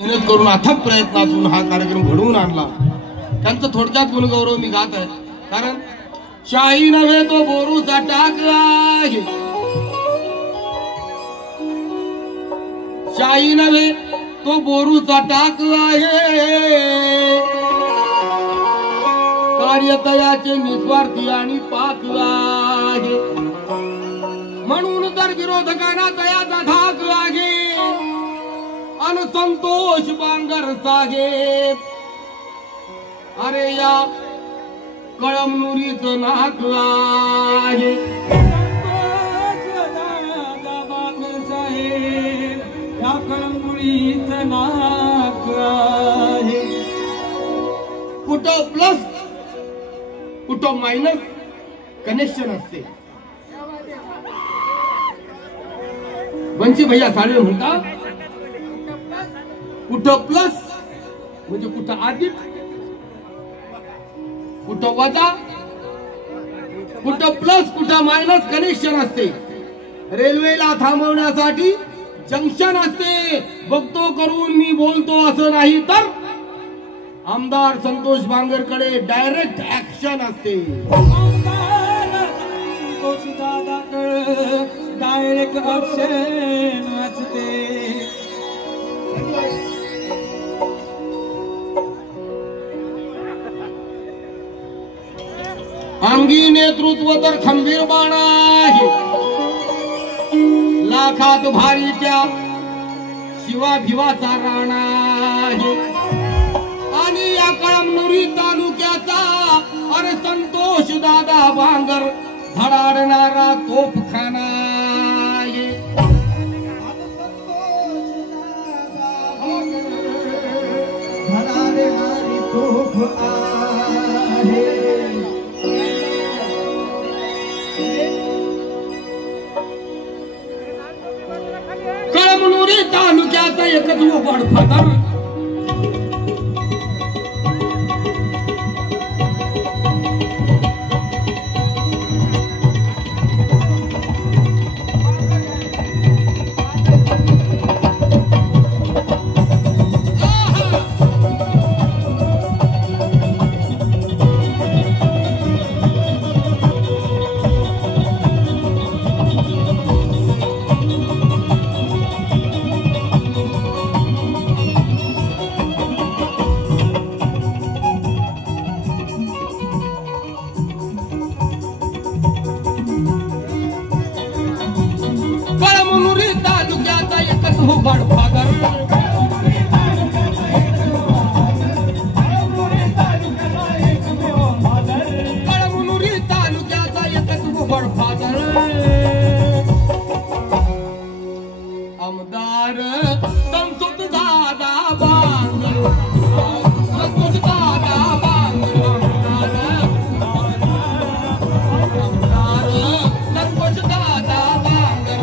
मेहनत करून अथक प्रयत्नातून हा कार्यक्रम घडवून आणला। त्यांचं थोडक्यात गुणगौरव मी गात आहे, कारण शाही नव्हे तो बोरूचा टाक आहे, शाही नव्हे तो बोरूचा टाक आहे, कार्यतयाचे निस्वार्थी आणि पाक आहे, म्हणून तर विरोधकांना तयाचा धाक आहे, अन संतोष बांगर साहेब अरे या कळमनुरीचं नाक आहे, या कळमनुरीचं नाक आहे। कुठं प्लस कुठं मायनस कनेक्शन असते। बंसी भैया साडे म्हणतात कुठं प्लस म्हणजे कुठं अधिक, कुठं वजा, कुठं प्लस कुठं मायनस कनेक्शन असते। रेल्वेला थांबवण्यासाठी जंक्शन असते, बघतो करून मी बोलतो असं नाही तर आमदार संतोष बांगरकडे डायरेक्ट ऍक्शन असते। डायरेक्ट ऍक्शन असते। अंगी नेतृत्व तर खंबीर बाणा आहे, लाखात भारी त्या शिवा भिवाचा राणा आहे, आणि या कळमनुरी तालुक्याचा अरे संतोष दादा बांगर धडाडणारा तोफखाना आहे। धडाडणारी तोफ आहे। कळमनुरी तालुक्याचा एकच उघड फादर उघड फादर कळमनुरी तालुक्याचा एकच उघड फादर आमदार संतोष दादा बांगर, संतोष दादा बांगर, आमदार संतोष दादा बांगर,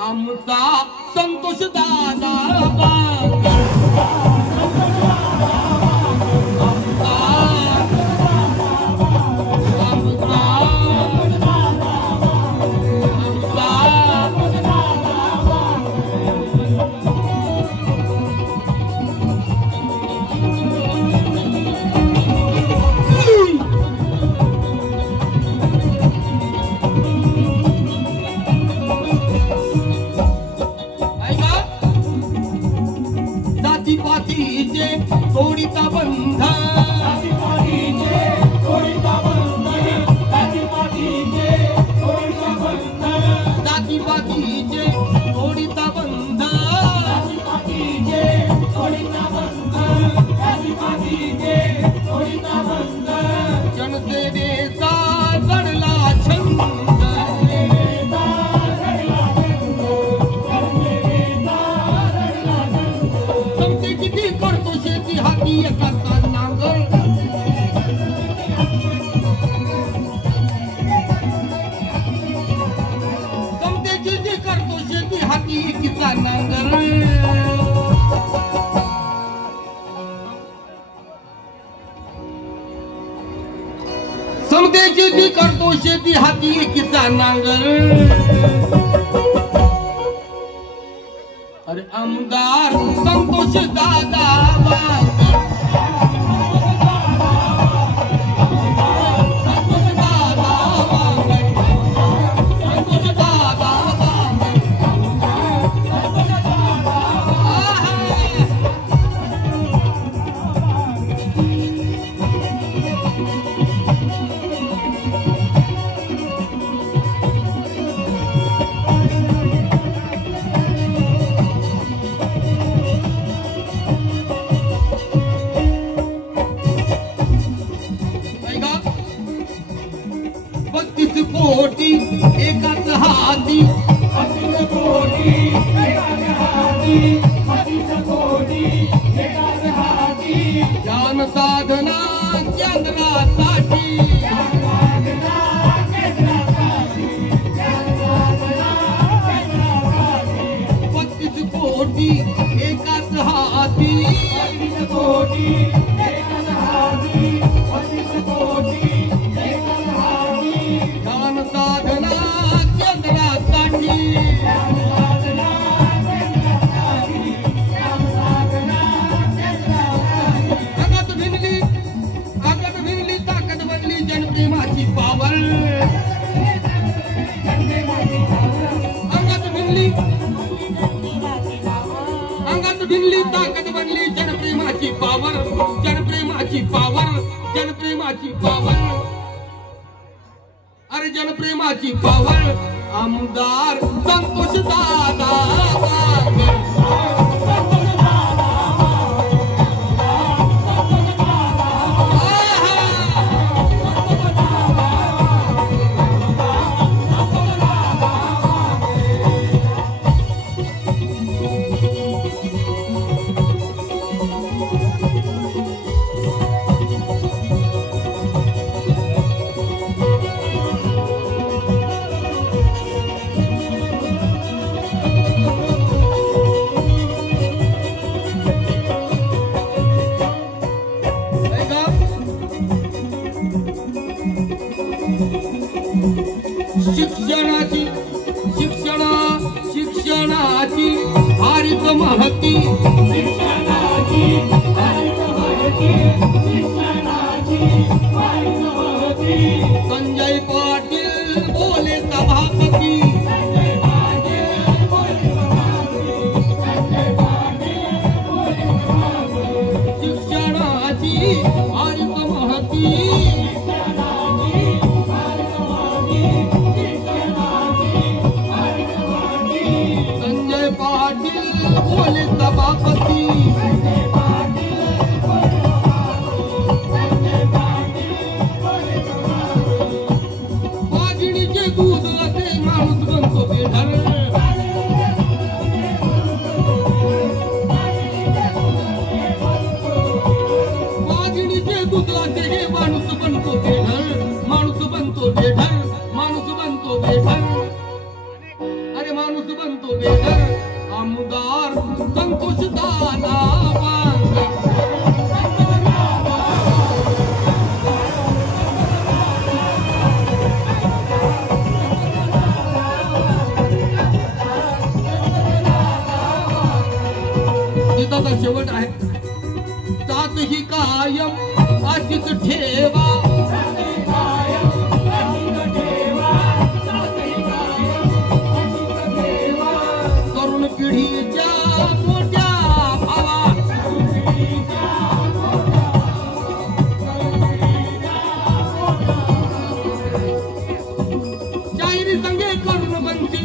आमचा संतोष दादा बांगर, ममतेची ती करतो शेती हाती एकीचा नांगर अरे आमदार संतोष दादा कोटी एकाच हाती ज्ञान साधना केंद्रासाठी 32 कोटी एकाच हाती ज्ञान साधना केंद्रासाठी आगत भिनली ताकद बनली जनप्रेमाची पावर अंगात भिनली ताकद बनली जनप्रेमाची पावर जनप्रेमाची पावर जनप्रेमाची पावर अरे जनप्रेमाची पावर आमदार संतोष दादा शिक्षणाची हारिक महती संजय पाटील बोले सभापती शिक्षणाची हारिक महती संजय पाटील बोले सभापती वाघिणीचे दूध असे माणूस बनतो बेढर वाघिणीचे दूध असे हे माणूस बनतो बेढर माणूस बनतो बेढर माणूस बनतो बेढर अरे माणूस बनतो बेघर आमदार संतोष दादा गीताचा शेवट आहे सात ही कायम अशीच ठेवा पिढीच्या मोठ्या भावा शाहिरी संगे करून बनती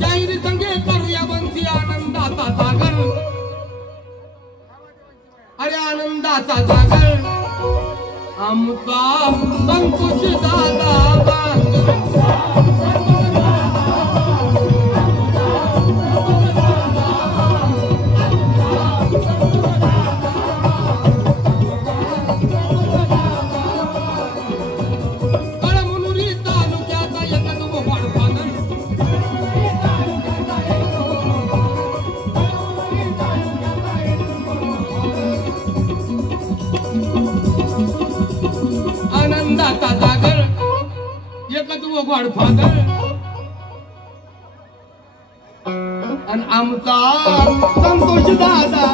शाहिरी संगे करूया बनती आनंदाचा सागर अरे आनंदाचा सागर आमचा संतोष दादा गॉडफादर आणि आमचा संतोष दादा